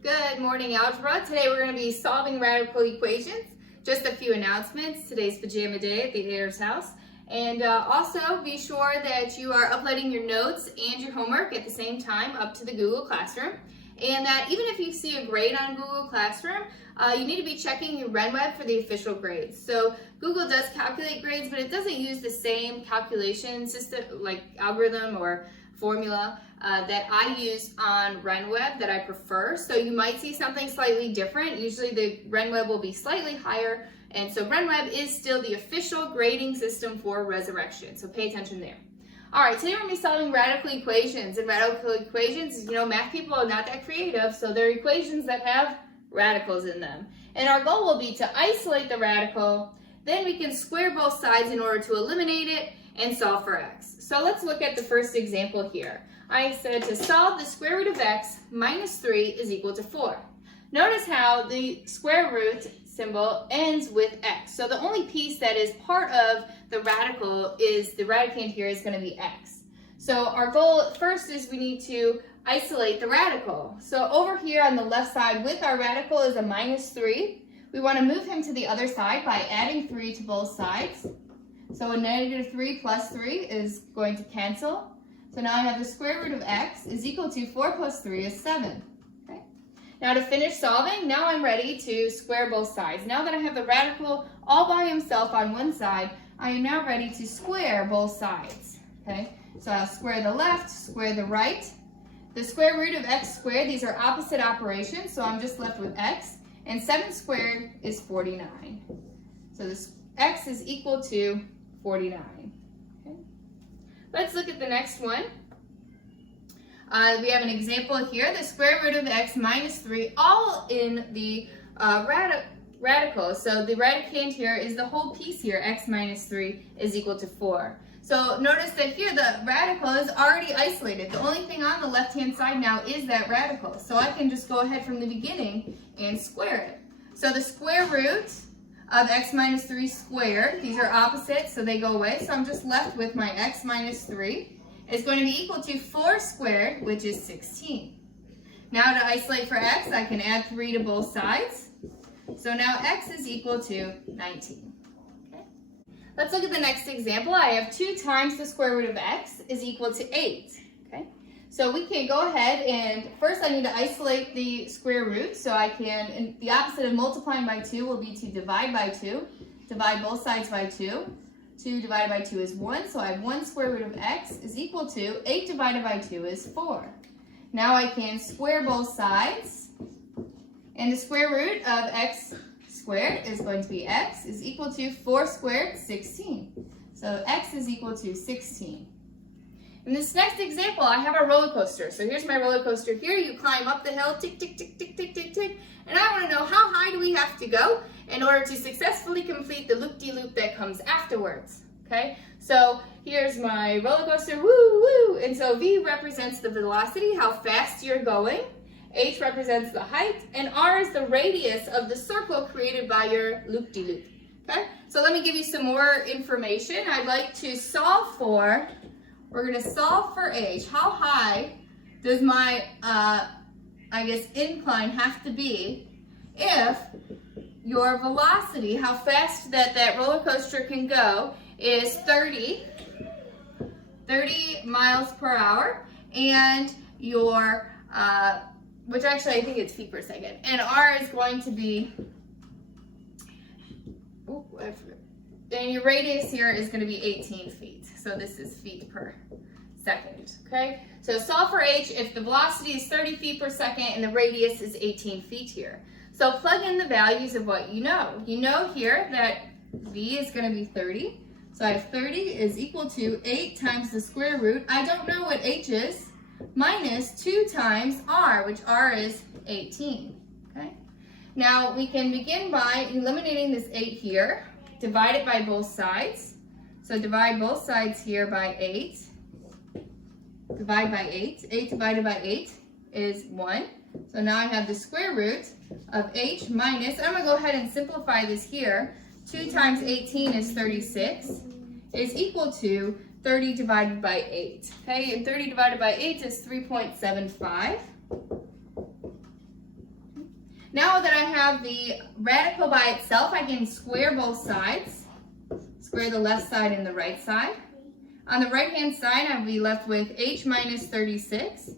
Good morning, Algebra. Today we're going to be solving radical equations. Just a few announcements. Today's pajama day at the Ayers house. And also be sure that you are uploading your notes and your homework at the same time up to the Google Classroom. And that even if you see a grade on Google Classroom, you need to be checking your RenWeb for the official grades. So Google does calculate grades, but it doesn't use the same calculation system, like algorithm or formula that I use on RenWeb that I prefer. So you might see something slightly different. Usually the RenWeb will be slightly higher, and so RenWeb is still the official grading system for Resurrection. So pay attention there. All right, today we're going to be solving radical equations. And radical equations, math people are not that creative, so they're equations that have radicals in them. And our goal will be to isolate the radical, then we can square both sides in order to eliminate it and solve for x. So let's look at the first example here. I said to solve the square root of x minus 3 is equal to 4. Notice how the square root symbol ends with x. So the only piece that is part of the radical is the radicand here is going to be x. So our goal first is we need to isolate the radical. So over here on the left side with our radical is a minus 3. We want to move him to the other side by adding 3 to both sides. So a negative 3 plus 3 is going to cancel. So now I have the square root of x is equal to 4 plus 3 is 7. Okay. Now to finish solving, now I'm ready to square both sides. Now that I have the radical all by himself on one side, I am now ready to square both sides. Okay. So I'll square the left, square the right. The square root of x squared, these are opposite operations, so I'm just left with x. And 7 squared is 49. So this x is equal to 49. Okay. Let's look at the next one. We have an example here, the square root of x minus 3, all in the radical. So the radicand here is the whole piece here, x minus 3 is equal to 4. So notice that here the radical is already isolated. The only thing on the left-hand side now is that radical. So I can just go ahead from the beginning and square it. So the square root of x minus 3 squared, these are opposite, so they go away. So I'm just left with my x minus 3 is going to be equal to 4 squared, which is 16. Now to isolate for x, I can add 3 to both sides. So now x is equal to 19. Okay. Let's look at the next example. I have 2 times the square root of x is equal to 8. Okay. So we can go ahead and first I need to isolate the square root. So I can, and the opposite of multiplying by 2 will be to divide by 2. Divide both sides by 2. 2 divided by 2 is 1. So I have 1 square root of x is equal to 8 divided by 2 is 4. Now I can square both sides. And the square root of x squared is going to be x is equal to 4 squared, 16. So x is equal to 16. In this next example, I have a roller coaster. So here's my roller coaster here. You climb up the hill, tick, tick, tick, tick, tick, tick, tick. And I want to know how high do we have to go in order to successfully complete the loop-de-loop that comes afterwards. Okay, so here's my roller coaster, woo, woo. And so V represents the velocity, how fast you're going. H represents the height, and R is the radius of the circle created by your loop-de-loop. Okay, so let me give you some more information. I'd like to solve for, we're going to solve for H. How high does my, incline have to be if your velocity, how fast that roller coaster can go, is 30 miles per hour, and your, which actually I think it's feet per second, and R is going to be, and your radius here is going to be 18 feet. So this is feet per second, okay? So solve for H if the velocity is 30 feet per second and the radius is 18 feet here. So plug in the values of what you know. You know here that V is going to be 30. So I have 30 is equal to 8 times the square root. I don't know what H is, minus 2 times R, which R is 18, okay? Now we can begin by eliminating this 8 here. Divide it by both sides. So divide both sides here by 8. Divide by 8. 8 divided by 8 is 1. So now I have the square root of H minus, I'm going to go ahead and simplify this here. 2 times 18 is 36, is equal to 30 divided by 8. Okay, and 30 divided by 8 is 3.75. Now that I have the radical by itself, I can square both sides. Square the left side and the right side. On the right-hand side, I'll be left with h minus 36.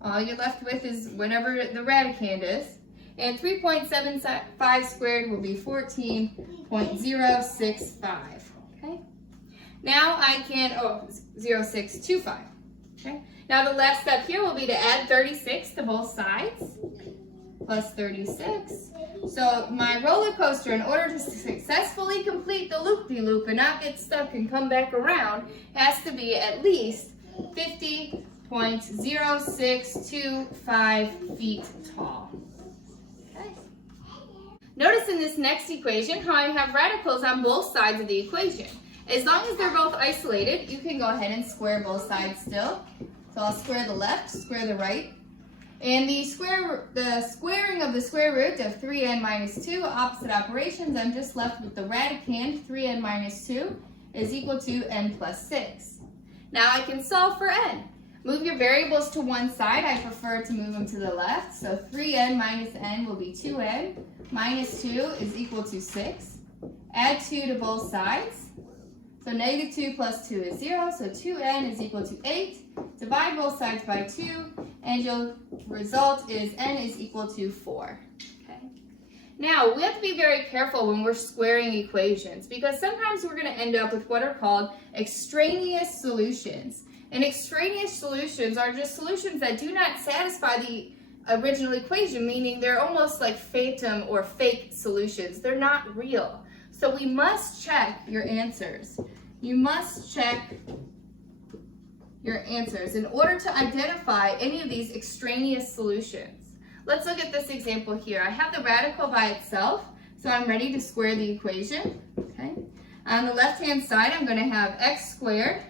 All you're left with is whatever the radicand is. And 3.75 squared will be 14.065. Okay? Now I can, 0.625. Okay? Now the last step here will be to add 36 to both sides. Plus 36. So my roller coaster, in order to successfully complete the loop-de-loop and not get stuck and come back around, has to be at least 50.0625 feet tall. Okay. Notice in this next equation how I have radicals on both sides of the equation. As long as they're both isolated, you can go ahead and square both sides still. So I'll square the left, square the right. And the squaring of the square root of 3n minus 2, opposite operations, I'm just left with the radicand, 3n minus 2, is equal to n plus 6. Now I can solve for n. Move your variables to one side. I prefer to move them to the left. So 3n minus n will be 2n. Minus 2 is equal to 6. Add 2 to both sides. So negative 2 plus 2 is 0, so 2n is equal to 8. Divide both sides by 2, and your result is n is equal to 4. Okay. Now, we have to be very careful when we're squaring equations, because sometimes we're going to end up with what are called extraneous solutions. And extraneous solutions are just solutions that do not satisfy the original equation, meaning they're almost like phantom or fake solutions. They're not real. So we must check your answers. You must check your answers in order to identify any of these extraneous solutions. Let's look at this example here. I have the radical by itself, so I'm ready to square the equation. Okay. On the left-hand side, I'm going to have x squared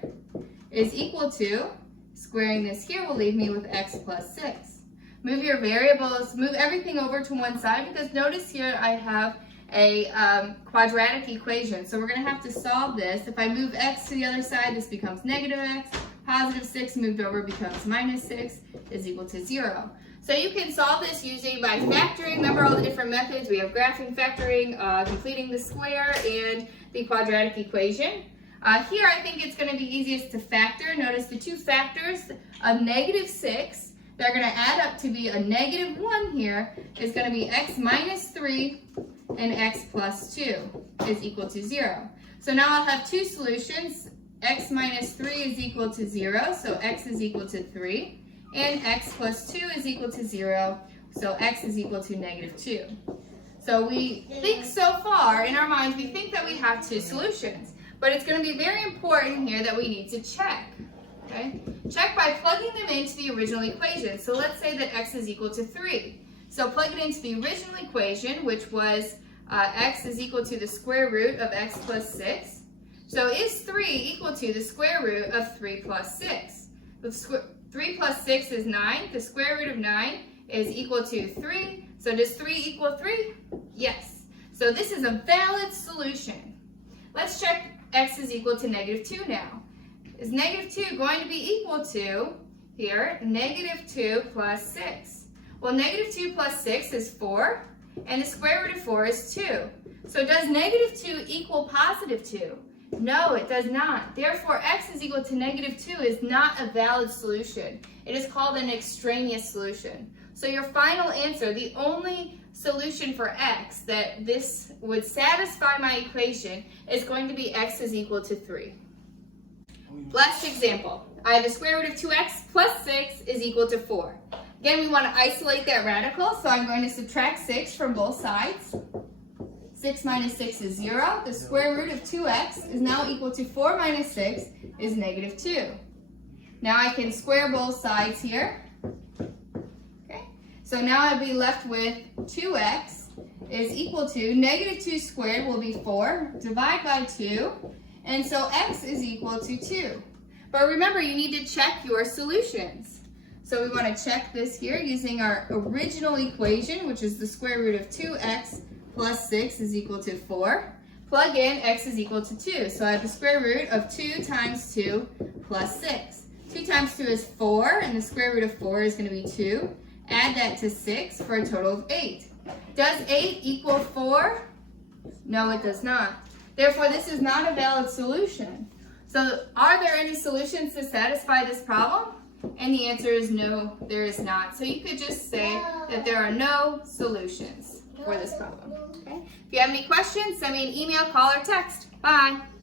is equal to, squaring this here will leave me with x plus 6. Move your variables, move everything over to one side, because notice here I have a quadratic equation. So we're going to have to solve this. If I move x to the other side, this becomes negative x. Positive 6 moved over becomes minus 6 is equal to 0. So you can solve this using by factoring. Remember all the different methods. We have graphing, factoring, completing the square, and the quadratic equation. Here I think it's going to be easiest to factor. Notice the two factors of negative 6. They're going to add up to be a negative 1 here. Is going to be x minus 3 and x plus 2 is equal to 0. So now I'll have two solutions. X minus 3 is equal to 0, so x is equal to 3. And x plus 2 is equal to 0, so x is equal to negative 2. So we think so far, in our minds, we think that we have two solutions. But it's going to be very important here that we need to check. Okay? Check by plugging them into the original equation. So let's say that x is equal to 3. So plug it into the original equation, which was x is equal to the square root of x plus 6. So is 3 equal to the square root of 3 plus 6? 3 plus 6 is 9. The square root of 9 is equal to 3. So does 3 equal 3? Yes. So this is a valid solution. Let's check x is equal to negative 2 now. Is negative 2 going to be equal to, here, negative 2 plus 6? Well, negative 2 plus 6 is 4, and the square root of 4 is 2. So does negative 2 equal positive 2? No, it does not. Therefore, x is equal to negative 2 is not a valid solution. It is called an extraneous solution. So your final answer, the only solution for x that this would satisfy my equation, is going to be x is equal to 3. Last example. I have the square root of 2x plus 6 is equal to 4. Again, we want to isolate that radical, so I'm going to subtract 6 from both sides. 6 minus 6 is 0. The square root of 2x is now equal to 4 minus 6 is negative 2. Now I can square both sides here. Okay. So now I'll be left with 2x is equal to negative 2 squared will be 4. Divide by 2. And so x is equal to 2. But remember, you need to check your solutions. So we want to check this here using our original equation, which is the square root of 2x plus 6 is equal to 4. Plug in x is equal to 2. So I have the square root of 2 times 2 plus 6. 2 times 2 is 4, and the square root of 4 is going to be 2. Add that to 6 for a total of 8. Does 8 equal 4? No, it does not. Therefore, this is not a valid solution. So, are there any solutions to satisfy this problem? And the answer is no, there is not. So you could just say that there are no solutions for this problem. Okay? If you have any questions, send me an email, call, or text. Bye.